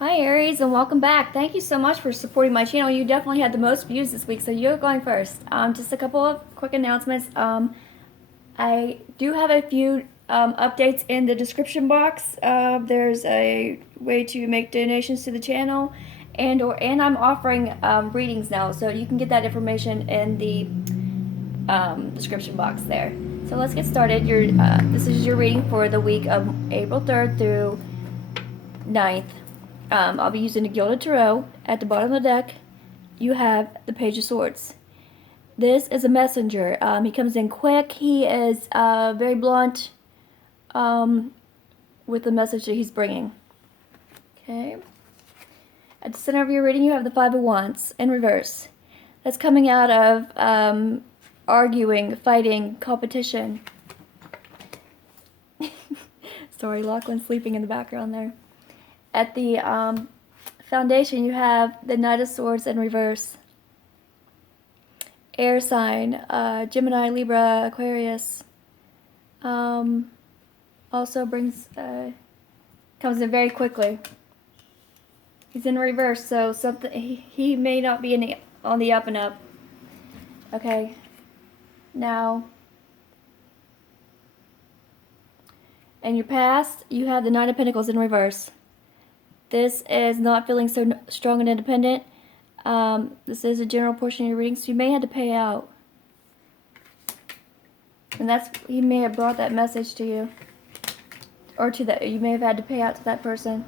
Hi Aries and welcome back. Thank you so much for supporting my channel. You definitely had the most views this week, so you're going first. Just a couple of quick announcements. I do have a few updates in the description box. There's a way to make donations to the channel, and I'm offering readings now, so you can get that information in the description box there. So let's get started. This is your reading for the week of April 3rd through 9th. I'll be using the Gilded Tarot. At the bottom of the deck, you have the Page of Swords. This is a messenger. He comes in quick. He is very blunt with the message that he's bringing. Okay. At the center of your reading, you have the Five of Wands in reverse. That's coming out of arguing, fighting, competition. Sorry, Lachlan's sleeping in the background there. At the foundation, you have the Knight of Swords in reverse. Air sign, Gemini, Libra, Aquarius. Also comes in very quickly. He's in reverse, so he may not be on the up and up. Okay. Now, in your past, you have the Nine of Pentacles in reverse. This is not feeling so strong and independent. This is a general portion of your reading, so you may have to pay out. And he may have brought that message to you. Or you may have had to pay out to that person.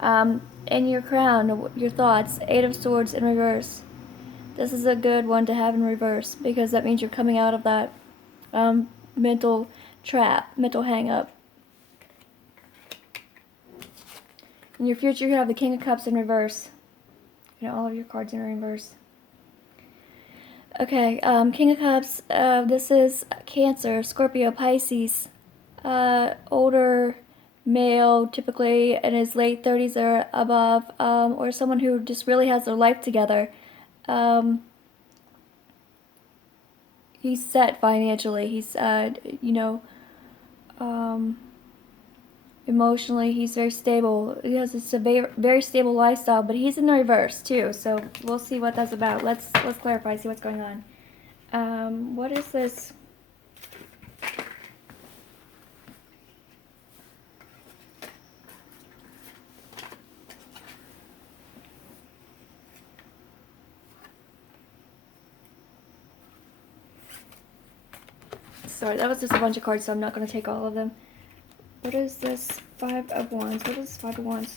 In your crown, your thoughts, Eight of Swords in reverse. This is a good one to have in reverse, because that means you're coming out of that mental trap, mental hang-up. In your future, you have the King of Cups in reverse. You know, all of your cards in reverse. Okay, King of Cups, this is Cancer, Scorpio, Pisces. Older male, typically in his late 30s or above, or someone who just really has their life together. He's set financially. He's, emotionally, he's very stable. He has a very stable lifestyle, but he's in the reverse too. So we'll see what that's about. Let's clarify, see what's going on. What is this? Sorry, that was just a bunch of cards, so I'm not going to take all of them. What is this Five of Wands? What is this Five of Wands?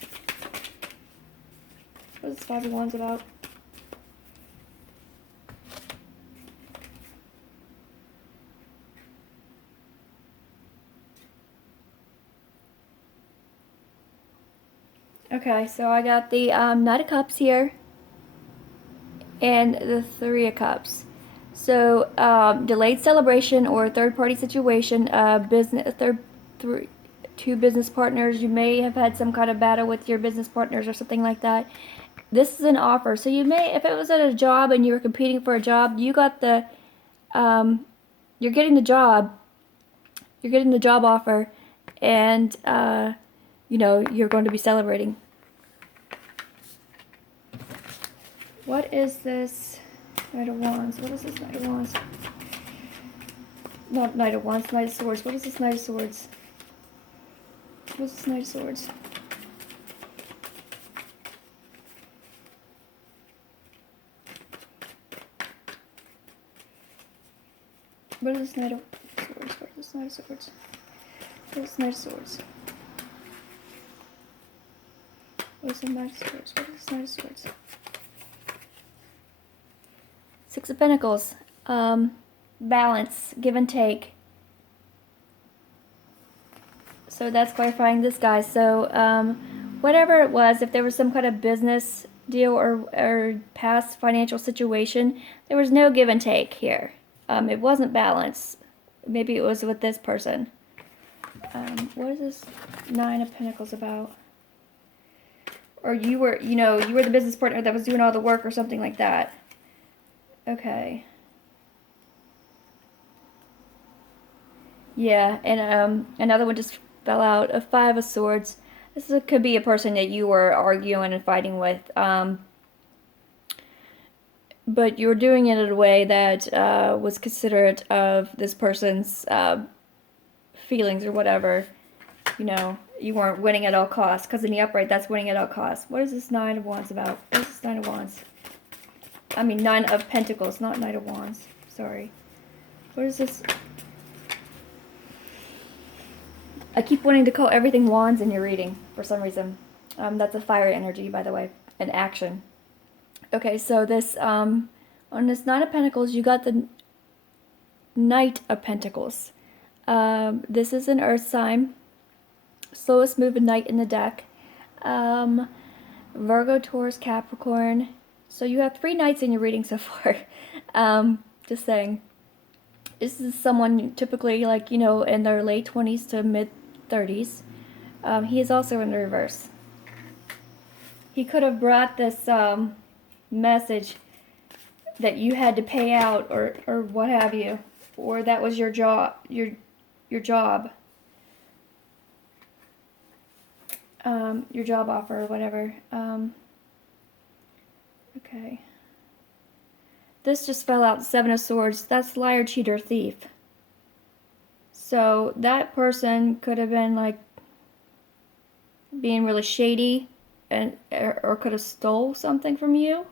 What is this Five of Wands about? Okay, so I got the Knight of Cups here and the Three of Cups. So delayed celebration or third-party situation, two business partners. You may have had some kind of battle with your business partners or something like that. This is an offer. So you may, if it was at a job and you were competing for a job, you got you're getting the job. You're getting the job offer, and you're going to be celebrating. What is this Knight of Wands? What is this Knight of Wands? Not Knight of Wands, Knight of Swords. What is this Knight of Swords? What is this Knight of Swords? What is this Knight of Swords? What is this Knight of Swords? What is this Knight of Swords? What is this Knight of Swords? What is this Knight of Swords? Six of Pentacles. Balance, give and take. So that's clarifying this, guys. So whatever it was, if there was some kind of business deal or past financial situation, there was no give and take here. It wasn't balanced. Maybe it was with this person. What is this Nine of Pentacles about? Or you were the business partner that was doing all the work or something like that. Okay. Yeah, and another one just fell out. A Five of Swords. could be a person that you were arguing and fighting with, but you were doing it in a way that was considerate of this person's feelings or whatever. You know, you weren't winning at all costs, because in the upright, that's winning at all costs. What is this Nine of Wands about? What is this Nine of Wands? I mean, Nine of Pentacles, not Knight of Wands. Sorry. What is this? I keep wanting to call everything wands in your reading for some reason. That's a fire energy, by the way, an action. Okay, so this, on this Nine of Pentacles, you got the Knight of Pentacles. This is an earth sign. Slowest moving knight in the deck. Virgo, Taurus, Capricorn. So you have 3 knights in your reading so far. Just saying. This is someone typically, like, you know, in their late 20s to mid 30s. He is also in the reverse. He could have brought this message that you had to pay out, or what have you, or that was your job, your job, your job offer or whatever. Okay. This just fell out, 7 of Swords. That's liar, cheater, thief. So that person could have been like being really shady, and or could have stole something from you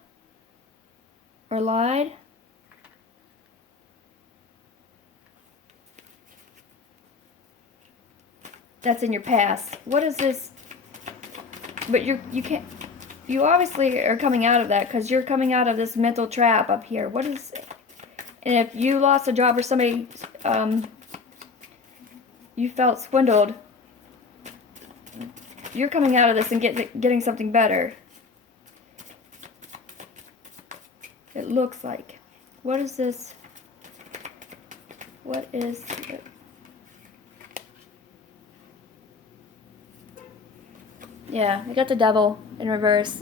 or lied. That's in your past. What is this? But you can't. You obviously are coming out of that, because you're coming out of this mental trap up here. What is? And if you lost a job or somebody, you felt swindled, you're coming out of this and getting something better. It looks like. What is this? What is it? Yeah, we got the Devil in reverse.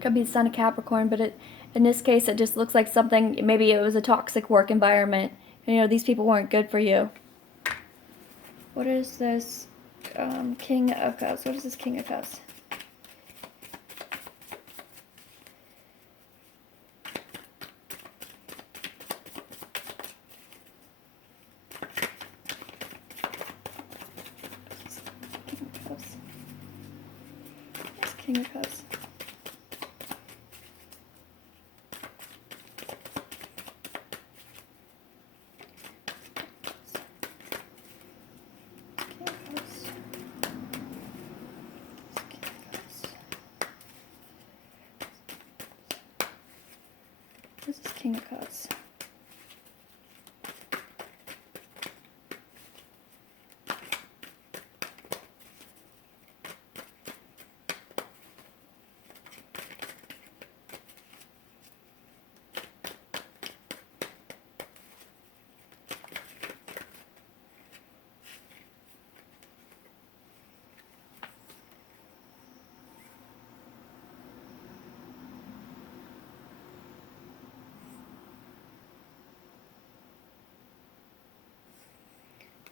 Could be the Sun of Capricorn, but in this case, it just looks like something. Maybe it was a toxic work environment. And, you know, these people weren't good for you. What is this? King of Cups. What is this King of Cups? King of Cups. This is King of Cups.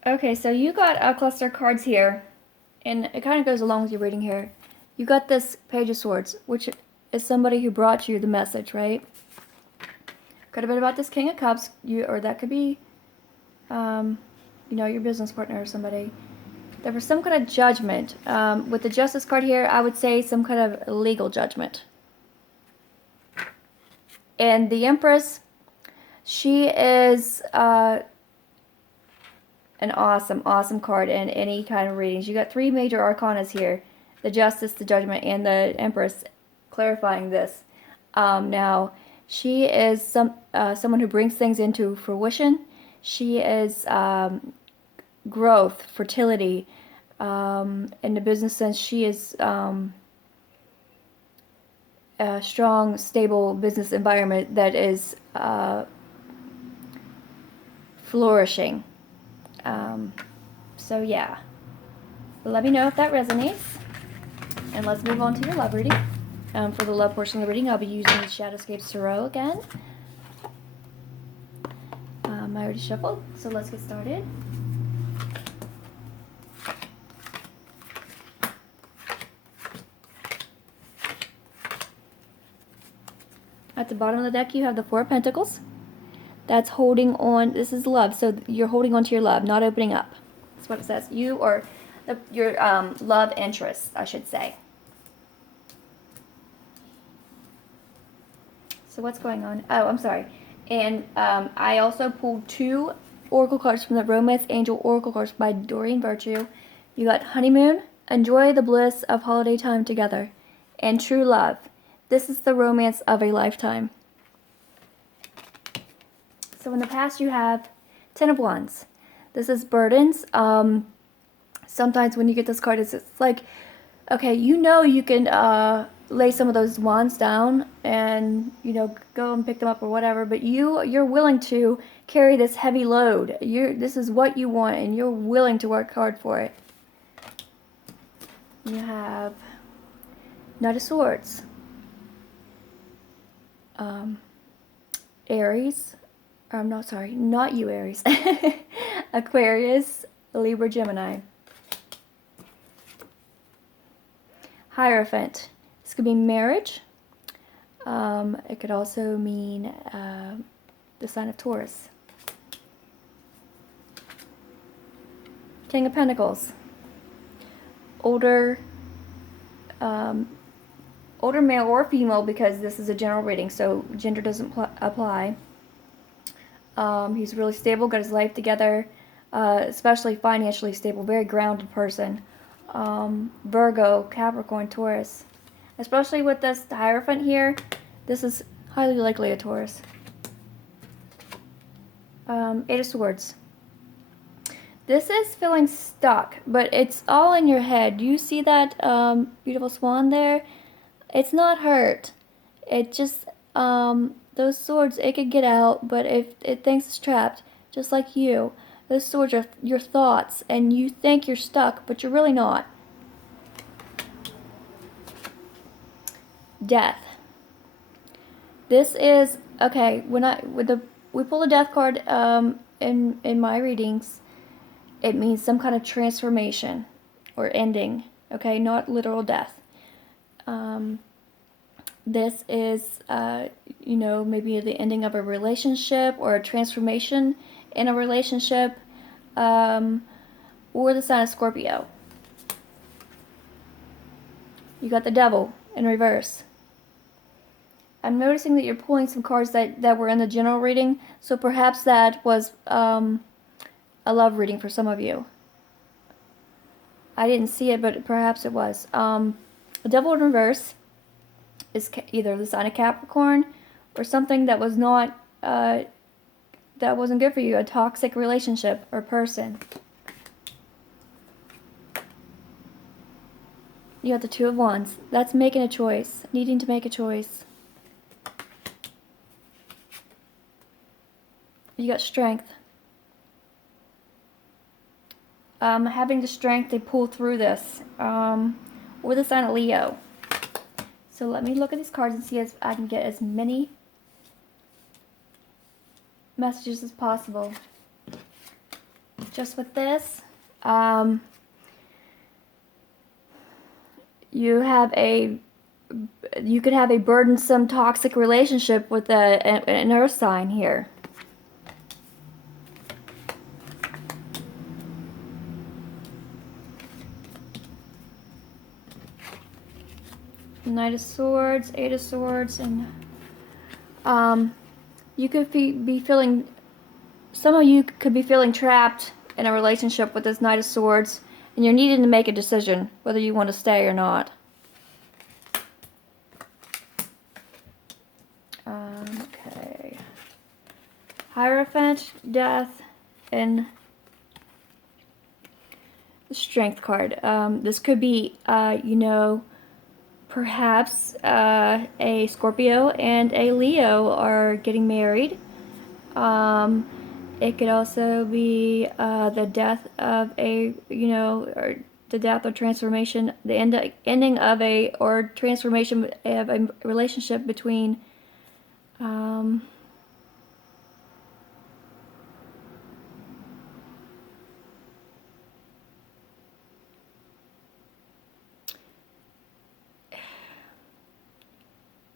Okay, so you got a cluster of cards here, and it kind of goes along with your reading here. You got this Page of Swords, which is somebody who brought you the message, right? Could have been about this King of Cups, or that could be, you know, your business partner or somebody. There was some kind of judgment. With the Justice card here, I would say some kind of legal judgment. And the Empress, she is an awesome card in any kind of readings. You got 3 major arcanas here: the Justice, the Judgment, and the Empress, clarifying this. Now, she is someone who brings things into fruition. She is growth, fertility. In the business sense, she is a strong, stable business environment that is flourishing. So yeah, let me know if that resonates, and let's move on to your love reading. For the love portion of the reading, I'll be using the Shadowscape Tarot again. I already shuffled, so let's get started. At the bottom of the deck, you have the Four of Pentacles. That's holding on. This is love, so you're holding on to your love, not opening up. That's what it says. You or your love interest, I should say. So what's going on? Oh, I'm sorry. And I also pulled 2 oracle cards from the Romance Angel Oracle cards by Doreen Virtue. You got Honeymoon, enjoy the bliss of holiday time together, and True Love. This is the romance of a lifetime. So in the past you have 10 of Wands. This is burdens. Sometimes when you get this card, it's like, okay, you know you can lay some of those wands down and, you know, go and pick them up or whatever, but you're willing to carry this heavy load. This is what you want, and you're willing to work hard for it. You have Knight of Swords, Aries, I'm not sorry, not you Aries, Aquarius, Libra, Gemini. Hierophant. This could be marriage. It could also mean the sign of Taurus. King of Pentacles. Older male or female, because this is a general reading, so gender doesn't apply. He's really stable, got his life together, especially financially stable, very grounded person. Virgo, Capricorn, Taurus. Especially with this Hierophant here, this is highly likely a Taurus. 8 of Swords. This is feeling stuck, but it's all in your head. Do you see that beautiful swan there? It's not hurt. It just, those swords, it could get out, but if it thinks it's trapped, just like you, those swords are your thoughts, and you think you're stuck, but you're really not. Death. This is, okay, we pull the death card in my readings, it means some kind of transformation or ending, okay, not literal death. This is, you know, maybe the ending of a relationship or a transformation in a relationship, or the sign of Scorpio. You got the Devil in reverse. I'm noticing that you're pulling some cards that were in the general reading, so perhaps that was a love reading for some of you. I didn't see it, but perhaps it was. The Devil in reverse is either the sign of Capricorn or something that was not, that wasn't good for you, a toxic relationship or person. You got the Two of Wands. That's making a choice, needing to make a choice. You got Strength. Having the strength to pull through this. Or the sign of Leo. So let me look at these cards and see if I can get as many messages as possible. Just with this, you could have a burdensome, toxic relationship with an earth sign here. Knight of Swords, Eight of Swords, and you could be feeling, some of you could be feeling trapped in a relationship with this Knight of Swords, and you're needing to make a decision whether you want to stay or not. Okay. Hierophant, Death, and the Strength card. This could be, you know, perhaps a Scorpio and a Leo are getting married. It could also be the death of a, you know, or the death or transformation, the ending of or transformation of a relationship between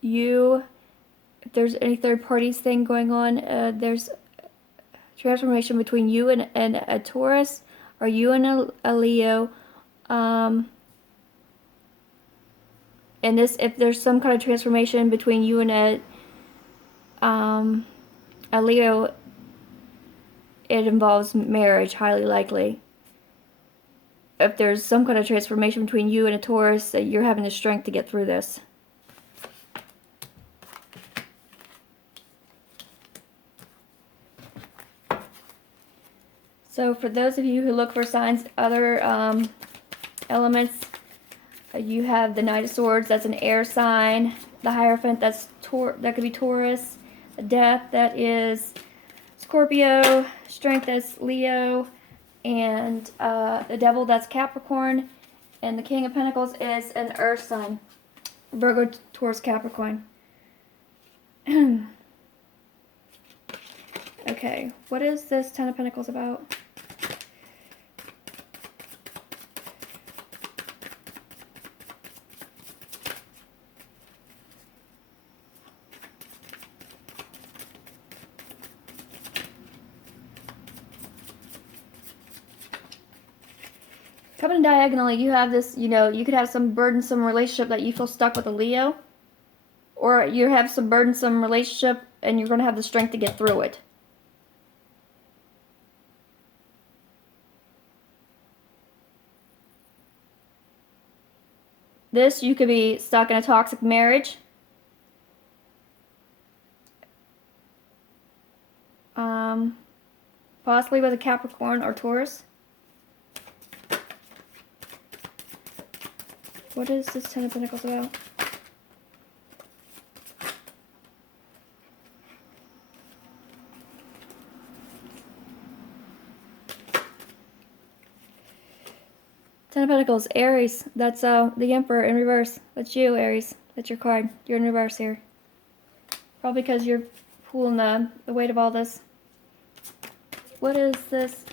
you if there's any third parties thing going on, there's transformation between you and a Taurus, or you and a Leo. And this, if there's some kind of transformation between you and a Leo, it involves marriage, highly likely. If there's some kind of transformation between you and a Taurus, you're having the strength to get through this. So for those of you who look for signs, other elements, you have the Knight of Swords, that's an air sign. The Hierophant, that could be Taurus. The Death, that is Scorpio. Strength, that's Leo. And the Devil, that's Capricorn. And the King of Pentacles is an earth sign. Virgo, Taurus, Capricorn. Okay, what is this Ten of Pentacles about? Coming diagonally, you have this, you know, you could have some burdensome relationship that you feel stuck with a Leo. Or you have some burdensome relationship and you're going to have the strength to get through it. This, you could be stuck in a toxic marriage. Possibly with a Capricorn or Taurus. What is this Ten of Pentacles about? Ten of Pentacles, Aries. That's the Emperor in reverse. That's you, Aries. That's your card. You're in reverse here. Probably because you're pulling the weight of all this. What is this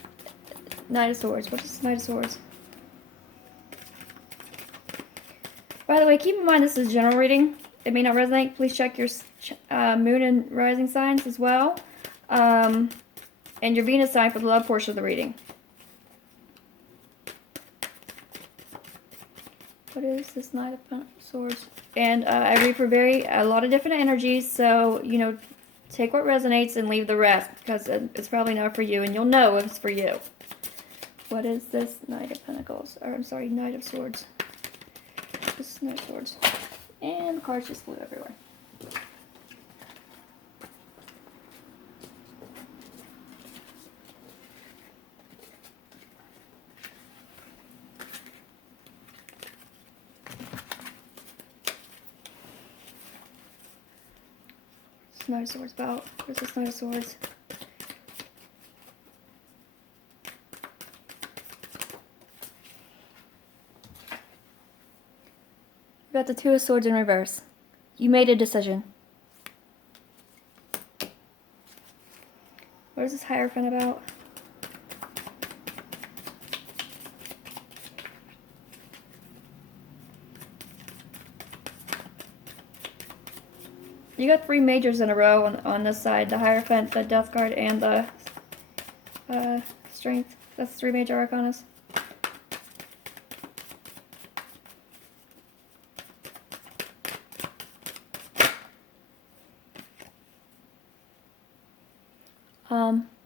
Knight of Swords? What is this Knight of Swords? By the way, keep in mind this is a general reading. It may not resonate. Please check your moon and rising signs as well. And your Venus sign for the love portion of the reading. What is this Knight of Swords? And I read for a lot of different energies, so, you know, take what resonates and leave the rest, because it's probably not for you, and you'll know if it's for you. What is this Knight of Pentacles? Or, I'm sorry, Knight of Swords. This is Knight of Swords. And the cards just flew everywhere. Knight of Swords about? Where's this Knight of Swords? We got the Two of Swords in reverse. You made a decision. What is this Hierophant about? You got 3 majors in a row on this side. The Hierophant, the Death card, and the Strength. That's 3 major arcanas.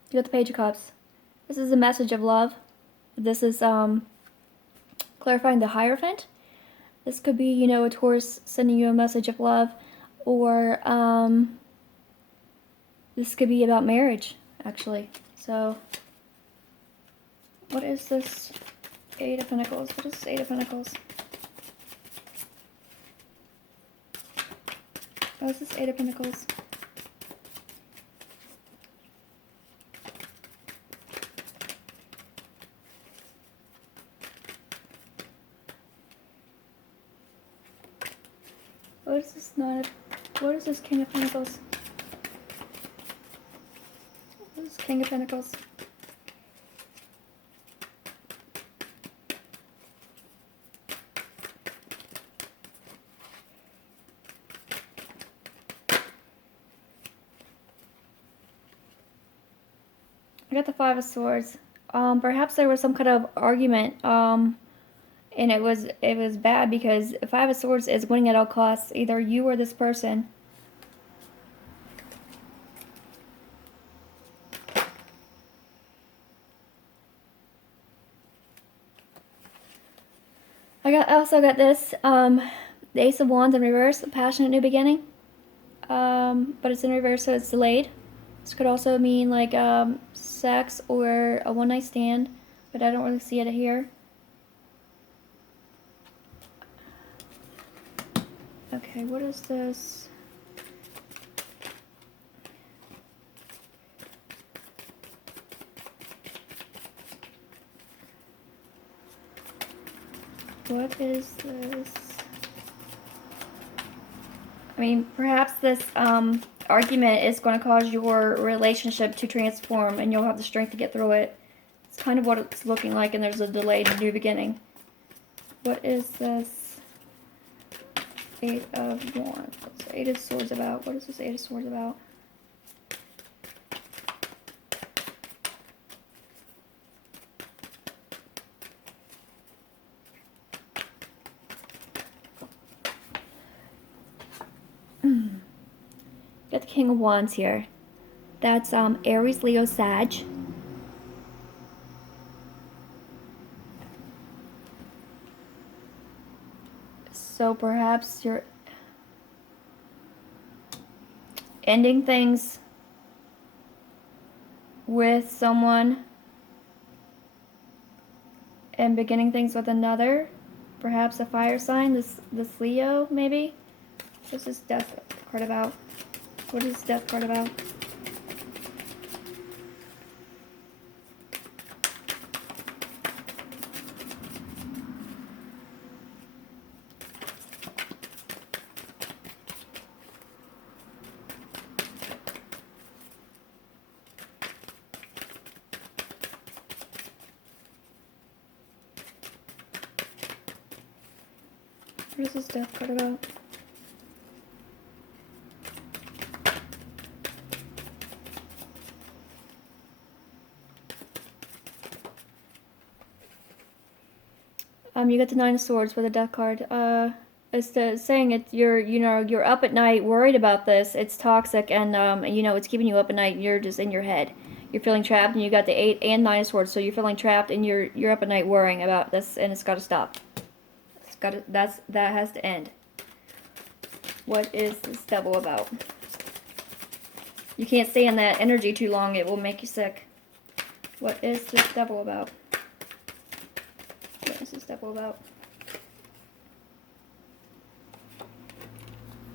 You got the Page of Cups. This is a message of love. This is clarifying the Hierophant. This could be, you know, a Taurus sending you a message of love. Or this could be about marriage, actually. So, what is this Eight of Pentacles? What is this Eight of Pentacles? What is this Eight of Pentacles? What is this Nine? What is this King of Pentacles? What is this King of Pentacles? got the Five of Swords. Perhaps there was some kind of argument, and it was bad because Five of Swords is winning at all costs, either you or this person. I also got this, the Ace of Wands in reverse, a passionate new beginning. But it's in reverse, so it's delayed. This could also mean like sex or a one night stand, but I don't really see it here. Okay, what is this? What is this? I mean, perhaps this argument is going to cause your relationship to transform and you'll have the strength to get through it. It's kind of what it's looking like, and there's a delayed new beginning. What is this? Eight of Wands. What's the Eight of Swords about? What is this Eight of Swords about? Got the King of Wands here. That's Aries, Leo, Sag. So perhaps you're ending things with someone and beginning things with another. Perhaps a fire sign, this Leo, maybe? What's this Death card about? What is this Death card about? What is this Death card about? You got the Nine of Swords with a Death card. It's saying you're up at night worried about this. It's toxic, and it's keeping you up at night. You're just in your head. You're feeling trapped, and you got the Eight and Nine of Swords, so you're feeling trapped, and you're up at night worrying about this, and it's got to stop. That has to end. What is this Devil about? You can't stay in that energy too long. It will make you sick. What is this Devil about? What is this Devil about?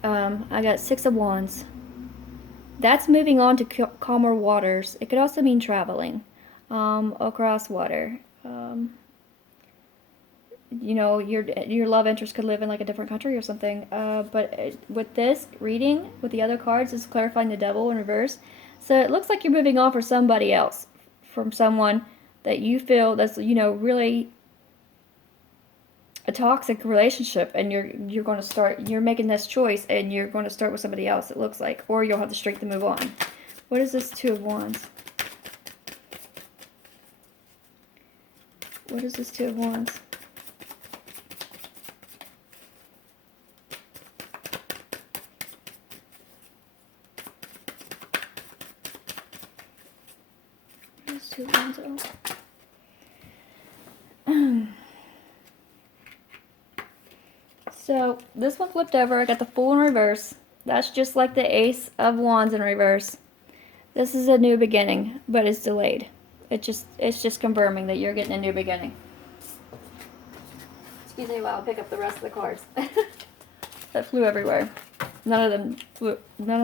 I got Six of Wands. That's moving on to calmer waters. It could also mean traveling across water. Your love interest could live in like a different country or something. But with this reading, with the other cards, is clarifying the Devil in reverse. So it looks like you're moving on for somebody else, from someone that you feel that's really a toxic relationship, and you're making this choice, and you're going to start with somebody else. It looks like, or you'll have the strength to move on. What is this Two of Wands? What is this Two of Wands? What is Two of Wands? So this one flipped over. I got the Fool in reverse. That's just like the Ace of Wands in reverse. This is a new beginning, but it's delayed. It's just confirming that you're getting a new beginning. Excuse me while I pick up the rest of the cards. That flew everywhere. None of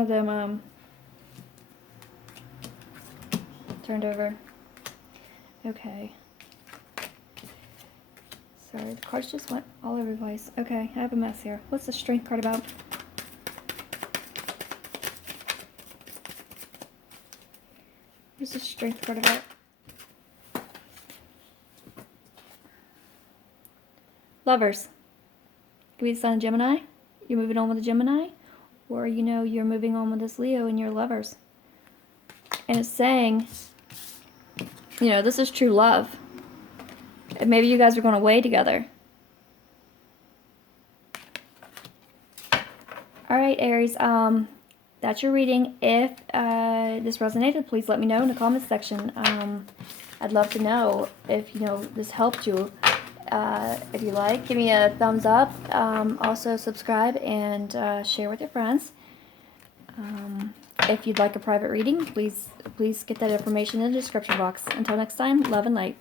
them turned over. Okay. Sorry, the cards just went all over the place. Okay, I have a mess here. What's the Strength card about? What's the Strength card about? Lovers. Could be the Sun of Gemini. You're moving on with a Gemini. Or, you're moving on with this Leo and your lovers. And it's saying You know, this is true love. And maybe you guys are going away together. Alright, Aries, that's your reading. If this resonated, please let me know in the comments section. I'd love to know if, you know, this helped you. If you like, give me a thumbs up. Also subscribe and share with your friends. If you'd like a private reading, please get that information in the description box. Until next time, love and light.